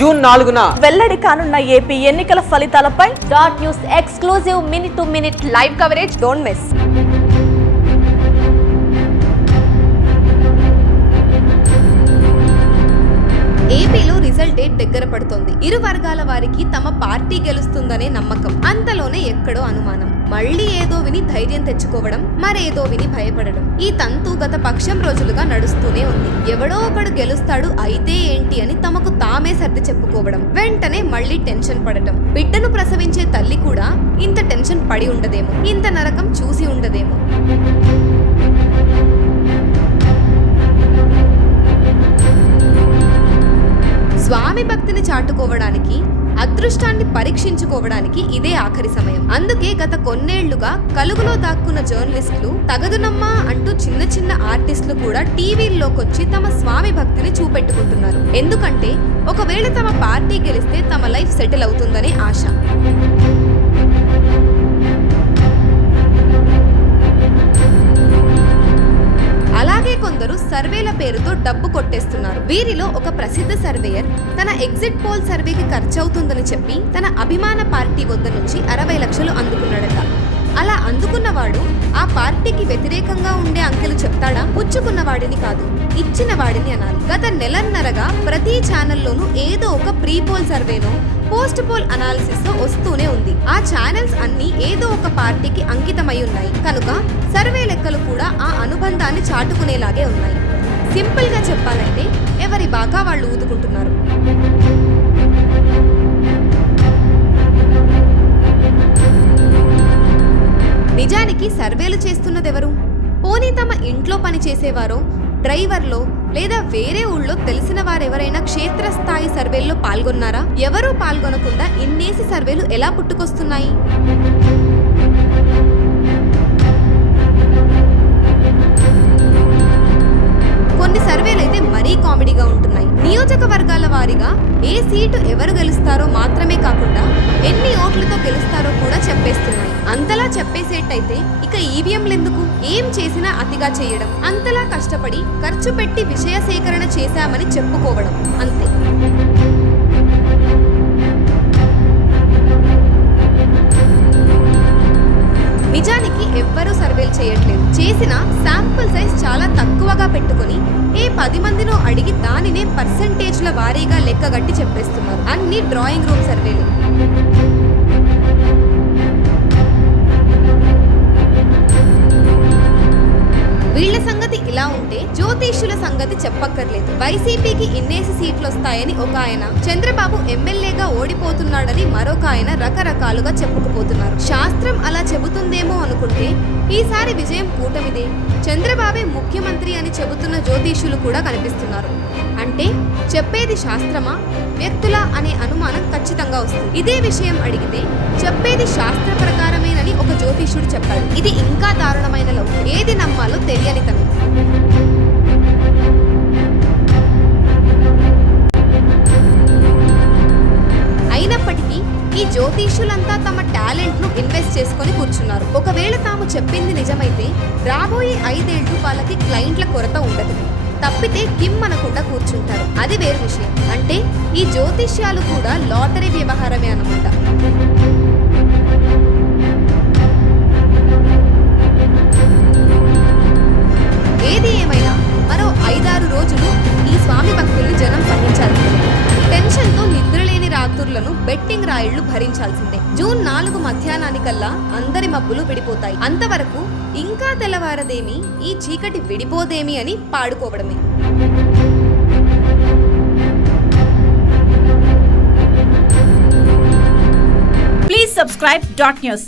June 4న వెల్లడి కానున్న AP ఎన్నికల ఫలితాలపై dot news exclusive minute to minute live coverage. Don't miss. ఏపీలో రిజల్ట్ డేట్ దగ్గర పడుతోంది. ఇరు వర్గాల వారికి తమ పార్టీ గెలుస్తుందనే నమ్మకం. అంతలోనే ఎక్కడో అనుమానం. మళ్లీ ఏదో విని ధైర్యం తెచ్చుకోవడం, మరేదో విని భయపడడం. ఈ తంతు గత పక్షం రోజులుగా నడుస్తూనే ఉంది. ఎవడో ఒకడు గెలుస్తాడు, అయితే ఏంటి అని తమకు తామే సర్ది చెప్పుకోవడం. వెంటనే మళ్లీ టెన్షన్ పడటం. బిడ్డను ప్రసవించే తల్లి కూడా ఇంత టెన్షన్ పడి ఉండదేమో, ఇంత నరకం చూసి ఉండదేమో. స్వామి భక్తిని చాటుకోవడానికి, అదృష్టాన్ని పరీక్షించుకోవడానికి ఇదే ఆఖరి సమయం. అందుకే గత కొన్నేళ్లుగా కలుగులో దాక్కున్న జర్నలిస్టులు, తగదునమ్మా అంటూ చిన్న చిన్న ఆర్టిస్టులు కూడా టీవీల్లోకొచ్చి తమ స్వామి భక్తిని చూపెట్టుకుంటున్నారు. ఎందుకంటే ఒకవేళ తమ పార్టీ గెలిస్తే తమ లైఫ్ సెటిల్ అవుతుందనే ఆశ. అలాగే కొందరు సర్వేల పేరుతో డబ్బు కొట్టేస్తున్నారు. వీరిలో ఒక ప్రసిద్ధ సర్వేయర్ తన ఎగ్జిట్ పోల్ సర్వేకి ఖర్చవుతుందని చెప్పి తన అభిమాన పార్టీ వద్ద నుంచి 60 లక్షలు అందుకున్నాడట. అలా అందుకున్నవాడు ఆ పార్టీకి వ్యతిరేకంగా ఉండే అంకెలు చెప్తాడా? పుచ్చుకున్న వాడిని కాదు, ఇచ్చిన వాడిని అనాలి. గత నెలన్నరగా ప్రతి ఛానల్లోనూ ఏదో ఒక ప్రీ పోల్ సర్వేనో, పోస్ట్ పోల్ అనాలిసిస్ వస్తూనే ఉంది. ఆ ఛానల్స్ అన్ని ఏదో ఒక పార్టీకి అంకితమై ఉన్నాయి కనుక సర్వే లెక్కలు కూడా ఆ అనుబంధాన్ని చాటుకునేలాగే ఉన్నాయి. సింపుల్ గా చెప్పాలంటే ఎవరి బాగా వాళ్ళు ఊదుకుంటున్నారు. నిజానికి సర్వేలు చేస్తున్నదెవరు? పోనీ తమ ఇంట్లో పని చేసేవారో, డ్రైవర్లో లేదా వేరే ఊళ్ళో తెలిసిన వారెవరైనా క్షేత్రస్థాయి సర్వేల్లో పాల్గొన్నారా? ఎవరూ పాల్గొనకుండా ఇన్నేసి సర్వేలు ఎలా పుట్టుకొస్తున్నాయి? కొన్ని సర్వేలు అయితే మరీ కామెడీగా ఉంటున్నాయి. నియోజకవర్గాల వారీగా ఏ సీటు ఎవరు గెలుస్తారో మాత్రమే కాకుండా ఎన్ని ఓట్లతో గెలుస్తారో కూడా చెప్పేస్తున్నాయి. అంతలా చెప్పేసేటైతే ఇక ఈవీఎంలు ఎందుకు? ఏం చేసినా అతిగా చేయడం, అంతలా కష్టపడి ఖర్చు పెట్టి విషయ సేకరణ చేశామని చెప్పుకోవడం అంతే. నిజానికి ఎవ్వరూ సర్వేలు చేయట్లేదు. చేసిన శాంపుల్ సైజ్ చాలా తక్కువగా పెట్టుకుని ఏ 10 మందినో అడిగి దానినే పర్సెంటేజ్ల వారీగా లెక్కగట్టి చెప్పేస్తున్నారు. అన్ని డ్రాయింగ్ రూమ్ సర్వేలు. వీళ్ల సంగతి ఇలా ఉంటే జ్యోతిష్యుల సంగతి చెప్పక్కర్లేదు. వైసీపీకి ఇన్నేసి సీట్లు వస్తాయని ఒక ఆయన, చంద్రబాబు ఎమ్మెల్యేగా ఓడిపోతున్నాడని మరొక ఆయన రకరకాలుగా చెప్పుకుపోతున్నారు. శాస్త్రం అలా చెబుతుందేమో అనుకుంటే ఈసారి విజయం కూటమిదే, చంద్రబాబే ముఖ్యమంత్రి అని చెబుతున్న జ్యోతిష్యులు కూడా కనిపిస్తున్నారు. అంటే చెప్పేది శాస్త్రమా, వ్యక్తులా అనే అనుమానం ఖచ్చితంగా వస్తుంది. ఇదే విషయం అడిగితే చెప్పేది శాస్త్ర ప్రకారమేనని ఒక జ్యోతిష్యుడు చెప్పాడు. ఇది ఇంకా దారుణమైన లవ్. ఏది నమ్మాలో తెలియని తను. అయినప్పటికీ ఈ జ్యోతిష్యులంతా తమ టాలెంట్ ను ఇన్వెస్ట్ చేసుకొని కూర్చున్నారు. ఒకవేళ తాము చెప్పింది నిజమైతే రాబోయే 5 ఏళ్లు వాళ్ళకి క్లయింట్ల కొరత ఉండదు. తప్పితే కిమ్ అనకుండా కూర్చుంటారు. అది వేరు విషయం. అంటే ఈ జ్యోతిష్యాలు కూడా లాటరీ వ్యవహారమే అన్నమాట. ఏది ఏమైనా మరో 5-6 రోజులు ఈ స్వామి భక్తుల్ని జనం సహించాల్సిందే. టెన్షన్తో నిద్రలేని రాత్రులను బెట్టింగ్ రాయిళ్లు భరించాల్సిందే. జూన్ 4 మధ్యాహ్నానికల్లా అందరి మబ్బులు విడిపోతాయి. అంతవరకు ఇంకా తెల్లవారదేమి, ఈ చీకటి విడిపోదేమి అని పాడుకోవడమే. Please subscribe dot news.